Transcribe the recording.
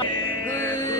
Amen.